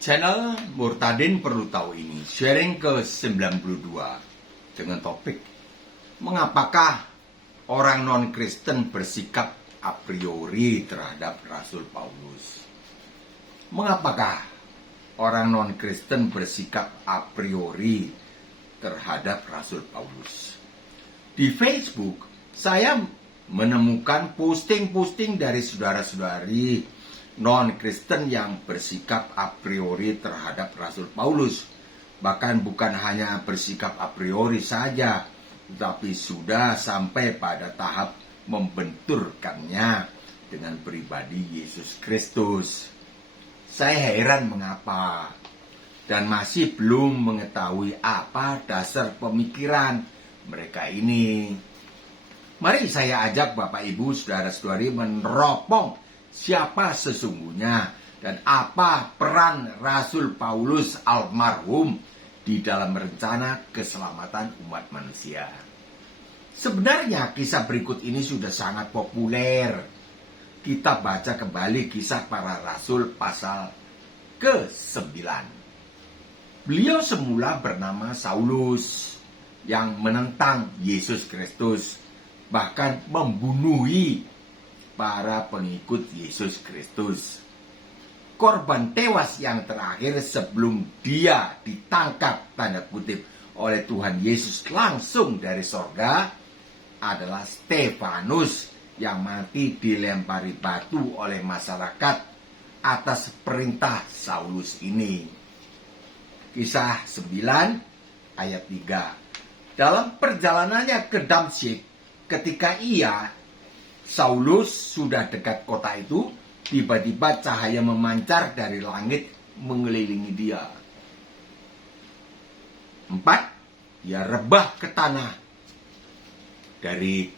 Channel Murtadin Perlu Tahu ini sharing ke-92 dengan topik mengapakah orang non-Kristen bersikap a priori terhadap Rasul Paulus. Mengapakah orang non-Kristen bersikap a priori terhadap Rasul Paulus? Di Facebook saya menemukan posting-posting dari saudara-saudari non-Kristen yang bersikap a priori terhadap Rasul Paulus. Bahkan bukan hanya bersikap a priori saja, tetapi sudah sampai pada tahap membenturkannya dengan pribadi Yesus Kristus. Saya heran mengapa dan masih belum mengetahui apa dasar pemikiran mereka ini. Mari saya ajak Bapak Ibu saudara-saudari meneropong siapa sesungguhnya dan apa peran Rasul Paulus almarhum di dalam rencana keselamatan umat manusia. Sebenarnya kisah berikut ini sudah sangat populer. Kita baca kembali kisah para rasul pasal ke-9. Beliau semula bernama Saulus yang menentang Yesus Kristus, bahkan membunuhi para pengikut Yesus Kristus. Korban tewas yang terakhir sebelum dia ditangkap tanda kutip oleh Tuhan Yesus langsung dari sorga adalah Stefanus yang mati dilempari batu oleh masyarakat atas perintah Saulus ini. Kisah 9 ayat 3. Dalam perjalanannya ke Damsyik, ketika Saulus sudah dekat kota itu, tiba-tiba cahaya memancar dari langit mengelilingi dia. 4. Dia rebah ke tanah dari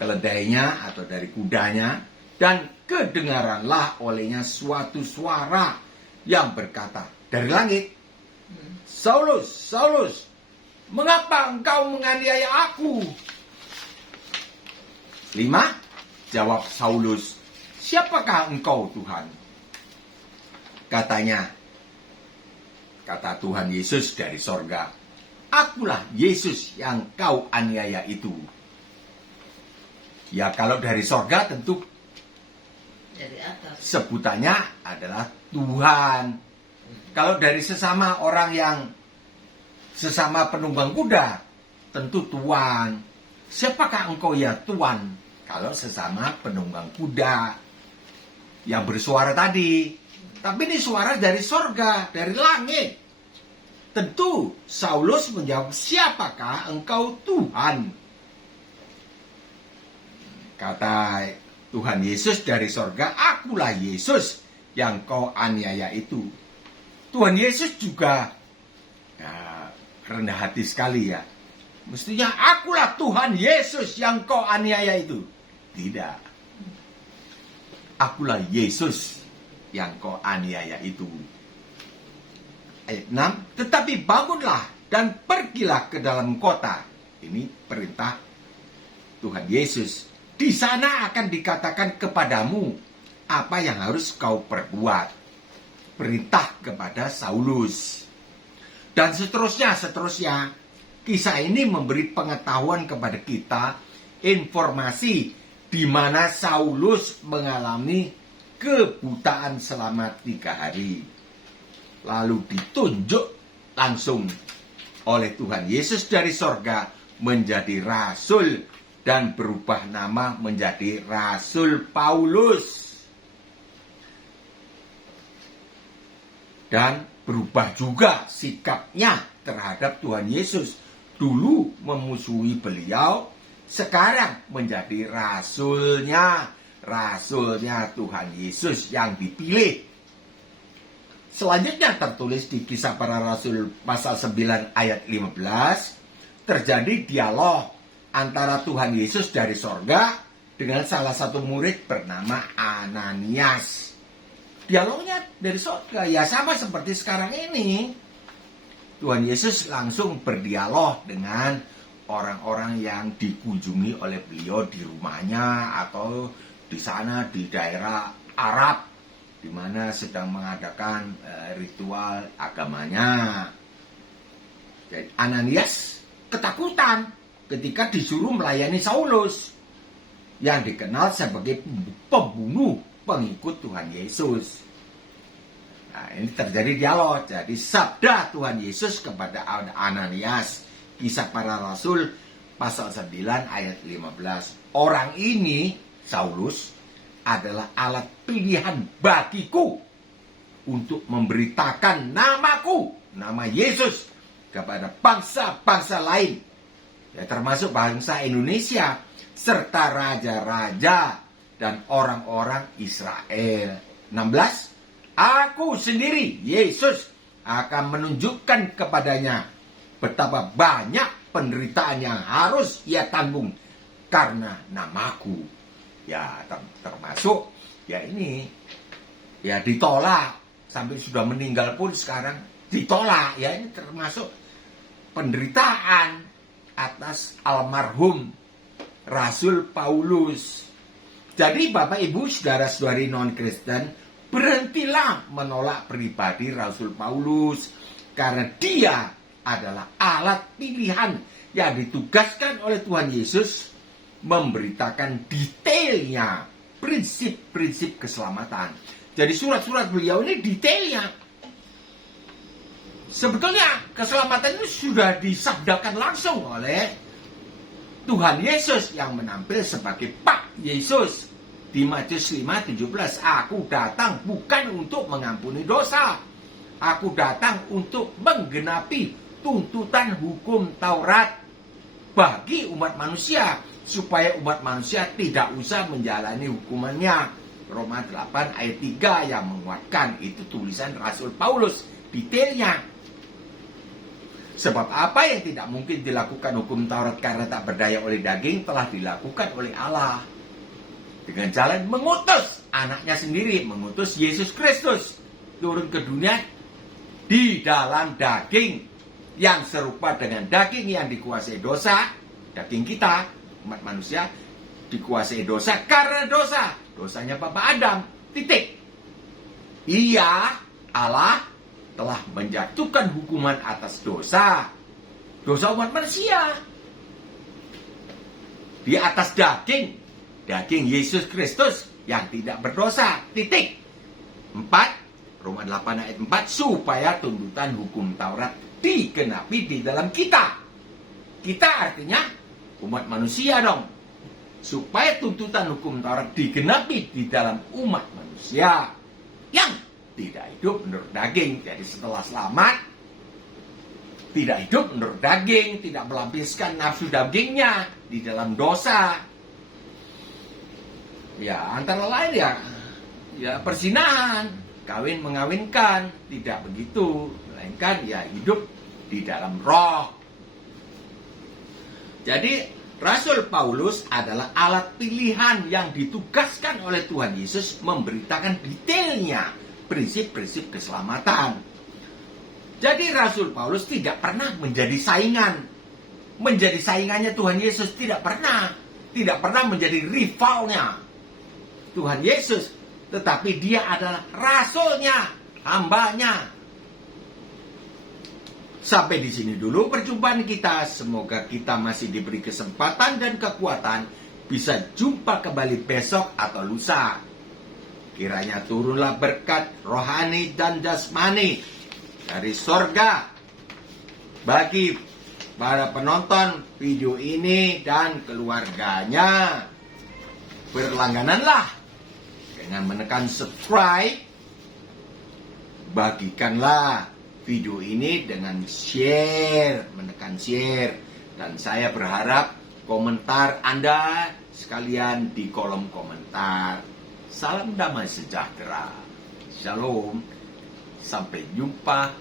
keledainya atau dari kudanya, dan kedengaranlah olehnya suatu suara yang berkata dari langit, "Saulus, Saulus, mengapa engkau menganiaya aku?" 5. Jawab Saulus, "Siapakah engkau, Tuhan?" Kata Tuhan Yesus dari sorga, "Akulah Yesus yang kau aniaya itu." Ya, kalau dari sorga tentu dari atas sebutannya adalah Tuhan. Kalau dari sesama orang yang sesama penunggang kuda, tentu Tuan. "Siapakah engkau ya Tuan?" Kalau sesama penunggang kuda yang bersuara tadi. Tapi ini suara dari sorga, dari langit. Tentu Saulus menjawab, "Siapakah engkau Tuhan?" Kata Tuhan Yesus dari sorga, "Akulah Yesus yang kau aniaya itu." Tuhan Yesus juga rendah hati sekali ya. Mestinya akulah Tuhan Yesus yang kau aniaya itu. Tidak. Akulah Yesus yang kau aniaya itu. Ayat 6. Tetapi bangunlah dan pergilah ke dalam kota. Ini perintah Tuhan Yesus. Di sana akan dikatakan kepadamu apa yang harus kau perbuat. Perintah kepada Saulus. Dan seterusnya. Kisah ini memberi pengetahuan kepada kita informasi di mana Saulus mengalami kebutaan selama 3 hari. Lalu ditunjuk langsung oleh Tuhan Yesus dari sorga menjadi rasul dan berubah nama menjadi Rasul Paulus. Dan berubah juga sikapnya terhadap Tuhan Yesus. Dulu memusuhi beliau, sekarang menjadi rasulnya Tuhan Yesus yang dipilih. Selanjutnya tertulis di Kisah Para Rasul pasal 9 ayat 15, terjadi dialog antara Tuhan Yesus dari sorga dengan salah satu murid bernama Ananias. Dialognya dari sorga, ya sama seperti sekarang ini. Tuhan Yesus langsung berdialog dengan orang-orang yang dikunjungi oleh beliau di rumahnya atau di sana di daerah Arab di mana sedang mengadakan ritual agamanya. Jadi Ananias ketakutan ketika disuruh melayani Saulus yang dikenal sebagai pembunuh pengikut Tuhan Yesus. Nah, ini terjadi dialog. Jadi sabda Tuhan Yesus kepada Ananias, Kisah Para Rasul pasal 9 ayat 15. Orang ini, Saulus, adalah alat pilihan bagiku untuk memberitakan namaku, nama Yesus, kepada bangsa-bangsa lain, ya, termasuk bangsa Indonesia, serta raja-raja dan orang-orang Israel. 16. Aku sendiri, Yesus, akan menunjukkan kepadanya betapa banyak penderitaan yang harus ia tanggung karena namaku. Ya, termasuk ya ini ya ditolak sampai sudah meninggal pun sekarang ditolak. Ya, ini termasuk penderitaan atas almarhum Rasul Paulus. Jadi Bapak Ibu saudara-saudari non-Kristen, berhentilah menolak pribadi Rasul Paulus, karena dia adalah alat pilihan yang ditugaskan oleh Tuhan Yesus memberitakan detailnya prinsip-prinsip keselamatan. Jadi surat-surat beliau ini detailnya. Sebetulnya keselamatan itu sudah disabdakan langsung oleh Tuhan Yesus yang menampil sebagai Pak Yesus di Matius 5:17. Aku datang bukan untuk mengampuni dosa. Aku datang untuk menggenapi tuntutan hukum Taurat bagi umat manusia, supaya umat manusia tidak usah menjalani hukumannya. Roma 8 ayat 3 yang menguatkan. Itu tulisan Rasul Paulus, detailnya. Sebab apa yang tidak mungkin dilakukan hukum Taurat karena tak berdaya oleh daging, telah dilakukan oleh Allah dengan jalan mengutus anaknya sendiri, mengutus Yesus Kristus turun ke dunia di dalam daging yang serupa dengan daging yang dikuasai dosa. Daging kita, umat manusia, dikuasai dosa karena dosa. Dosanya Bapak Adam, titik. Ia, Allah, telah menjatuhkan hukuman atas dosa umat manusia di atas daging Yesus Kristus yang tidak berdosa, titik. 4, Roma 8 ayat 4, supaya tuntutan hukum Taurat digenapi di dalam kita. Kita artinya umat manusia dong. Supaya tuntutan hukum Taurat digenapi di dalam umat manusia yang tidak hidup menurut daging. Jadi setelah selamat, tidak hidup menurut daging, tidak melampiaskan nafsu dagingnya di dalam dosa. Ya, antara lain ya perzinahan, kawin mengawinkan, tidak begitu, melainkan ya hidup di dalam roh. Jadi Rasul Paulus adalah alat pilihan yang ditugaskan oleh Tuhan Yesus memberitakan detailnya prinsip-prinsip keselamatan. Jadi Rasul Paulus tidak pernah menjadi saingan. Menjadi saingannya Tuhan Yesus, tidak pernah. Tidak pernah menjadi rivalnya Tuhan Yesus. Tetapi dia adalah rasulnya, hambanya. Sampai di sini dulu perjumpaan kita. Semoga kita masih diberi kesempatan dan kekuatan bisa jumpa kembali besok atau lusa. Kiranya turunlah berkat rohani dan jasmani dari sorga bagi para penonton video ini dan keluarganya. Berlanggananlah dengan menekan subscribe. Bagikanlah video ini dengan share, menekan share. Dan saya berharap komentar Anda sekalian di kolom komentar. Salam damai sejahtera. Shalom. Sampai jumpa